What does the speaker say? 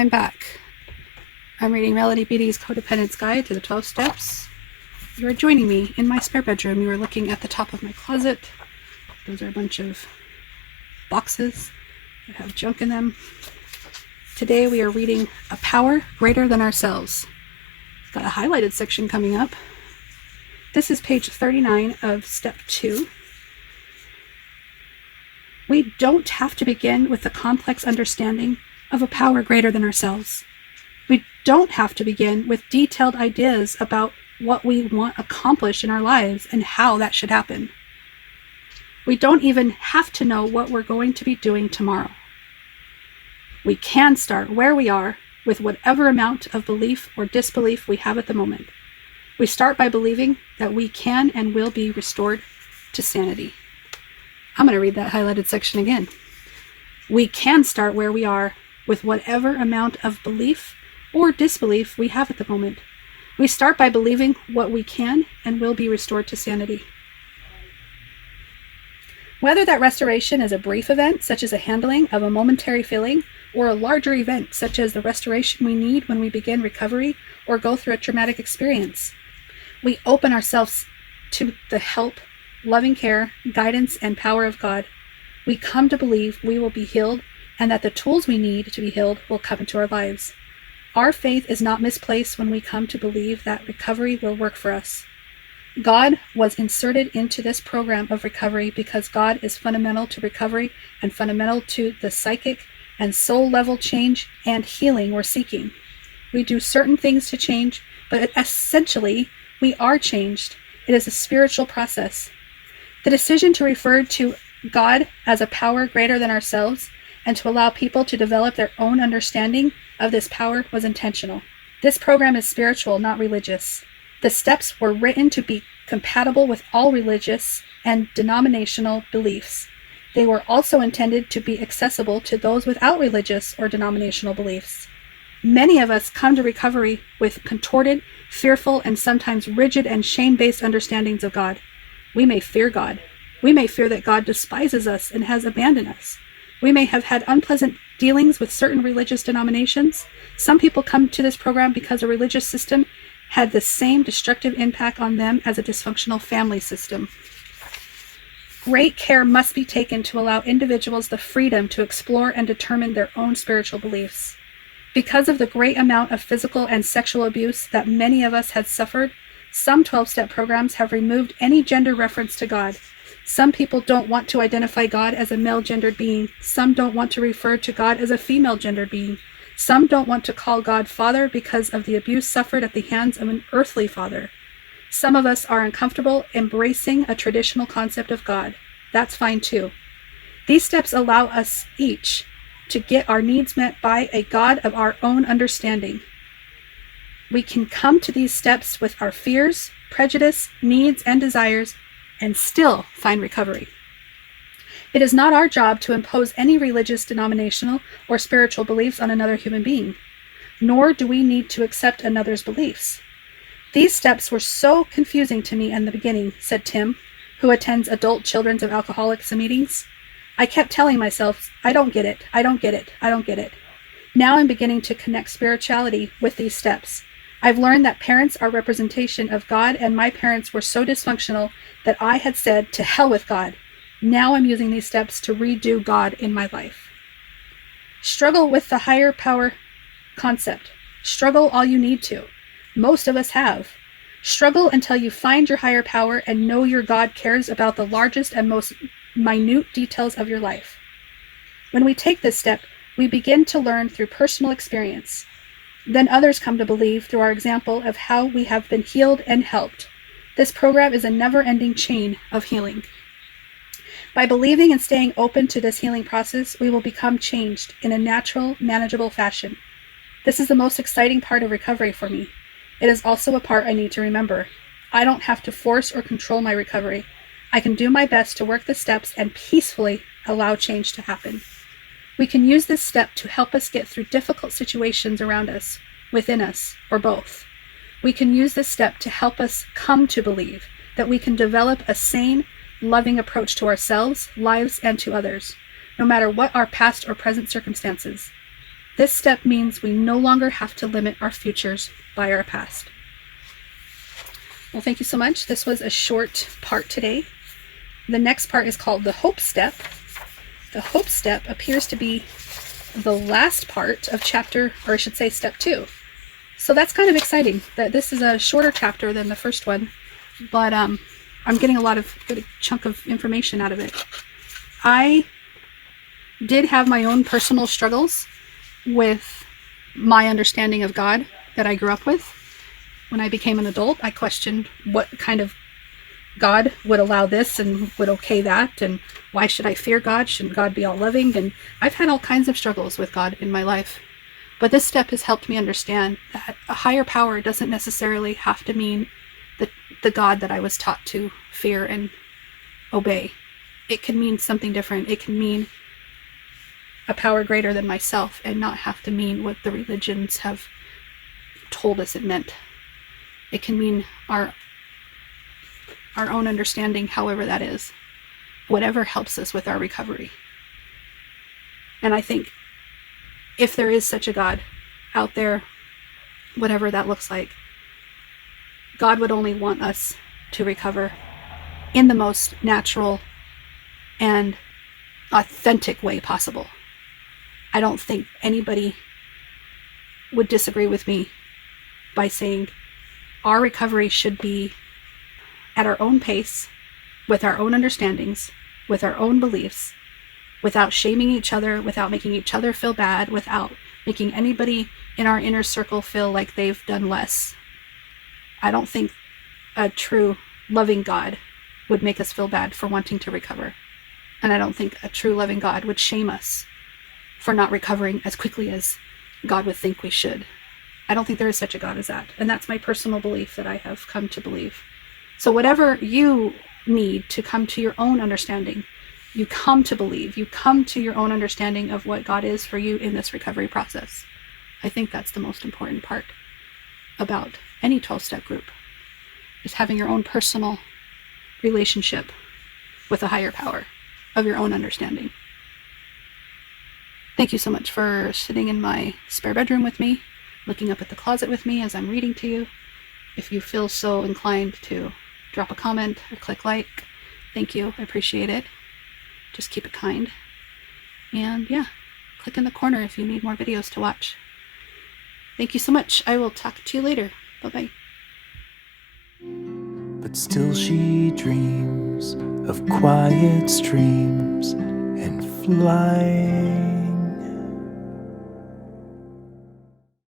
I'm back. I'm reading Melody Beattie's Codependents Guide to the 12 Steps. You are joining me in my spare bedroom. You are looking at the top of my closet. Those are a bunch of boxes that have junk in them. Today we are reading A Power Greater Than Ourselves. Got a highlighted section coming up. This is page 39 of step 2. We don't have to begin with the complex understanding of a power greater than ourselves. We don't have to begin with detailed ideas about what we want accomplished in our lives and how that should happen. We don't even have to know what we're going to be doing tomorrow. We can start where we are with whatever amount of belief or disbelief we have at the moment. We start by believing that we can and will be restored to sanity. I'm going to read that highlighted section again. We can start where we are with whatever amount of belief or disbelief we have at the moment. We start by believing what we can and will be restored to sanity. Whether that restoration is a brief event, such as a handling of a momentary feeling, or a larger event, such as the restoration we need when we begin recovery or go through a traumatic experience, we open ourselves to the help, loving care, guidance, and power of God. We come to believe we will be healed and that the tools we need to be healed will come into our lives. Our faith is not misplaced when we come to believe that recovery will work for us. God was inserted into this program of recovery because God is fundamental to recovery and fundamental to the psychic and soul level change and healing we're seeking. We do certain things to change, but essentially we are changed. It is a spiritual process. The decision to refer to God as a power greater than ourselves and to allow people to develop their own understanding of this power was intentional. This program is spiritual, not religious. The steps were written to be compatible with all religious and denominational beliefs. They were also intended to be accessible to those without religious or denominational beliefs. Many of us come to recovery with contorted, fearful, and sometimes rigid and shame-based understandings of God. We may fear God. We may fear that God despises us and has abandoned us. We may have had unpleasant dealings with certain religious denominations. Some people come to this program because a religious system had the same destructive impact on them as a dysfunctional family system. Great care must be taken to allow individuals the freedom to explore and determine their own spiritual beliefs. Because of the great amount of physical and sexual abuse that many of us had suffered, some 12-step programs have removed any gender reference to God. Some people don't want to identify God as a male-gendered being. Some don't want to refer to God as a female-gendered being. Some don't want to call God Father because of the abuse suffered at the hands of an earthly father. Some of us are uncomfortable embracing a traditional concept of God. That's fine too. These steps allow us each to get our needs met by a God of our own understanding. We can come to these steps with our fears, prejudice, needs, and desires and still find recovery. It is not our job to impose any religious, denominational, or spiritual beliefs on another human being, nor do we need to accept another's beliefs. These steps were so confusing to me in the beginning, said Tim, who attends adult Children's of Alcoholics meetings. I kept telling myself, I don't get it, I don't get it, I don't get it. Now I'm beginning to connect spirituality with these steps. I've learned that parents are representation of God, and my parents were so dysfunctional that I had said, to hell with God. Now I'm using these steps to redo God in my life. Struggle with the higher power concept. Struggle all you need to. Most of us have. Struggle until you find your higher power and know your God cares about the largest and most minute details of your life. When we take this step, we begin to learn through personal experience. Then others come to believe through our example of how we have been healed and helped. This program is a never-ending chain of healing. By believing and staying open to this healing process, we will become changed in a natural, manageable fashion. This is the most exciting part of recovery for me. It is also a part I need to remember. I don't have to force or control my recovery. I can do my best to work the steps and peacefully allow change to happen. We can use this step to help us get through difficult situations around us, within us, or both. We can use this step to help us come to believe that we can develop a sane, loving approach to ourselves, lives, and to others, no matter what our past or present circumstances. This step means we no longer have to limit our futures by our past. Well, thank you so much. This was a short part today. The next part is called the hope step. The hope step appears to be the last part of chapter, or I should say step 2. So that's kind of exciting that this is a shorter chapter than the first one, but I'm getting a good chunk of information out of it. I did have my own personal struggles with my understanding of God that I grew up with. When I became an adult, I questioned what kind of God would allow this and would okay that, and why should I fear God? Shouldn't God be all loving? And I've had all kinds of struggles with God in my life. But this step has helped me understand that a higher power doesn't necessarily have to mean the God that I was taught to fear and obey. It can mean something different. It can mean a power greater than myself and not have to mean what the religions have told us it meant. It can mean our own understanding, however that is, whatever helps us with our recovery. And I think if there is such a God out there, whatever that looks like, God would only want us to recover in the most natural and authentic way possible. I don't think anybody would disagree with me by saying our recovery should be at our own pace, with our own understandings, with our own beliefs, without shaming each other, without making each other feel bad, without making anybody in our inner circle feel like they've done less. I don't think a true loving God would make us feel bad for wanting to recover. And I don't think a true loving God would shame us for not recovering as quickly as God would think we should. I don't think there is such a God as that. And that's my personal belief that I have come to believe. So whatever you need to come to your own understanding, you come to believe, you come to your own understanding of what God is for you in this recovery process. I think that's the most important part about any 12-step group, is having your own personal relationship with a higher power of your own understanding. Thank you so much for sitting in my spare bedroom with me, looking up at the closet with me as I'm reading to you. If you feel so inclined to drop a comment or click like, thank you. I appreciate it. Just keep it kind. And yeah, click in the corner if you need more videos to watch. Thank you so much. I will talk to you later. Bye-bye. But still she dreams of quiet streams and flight.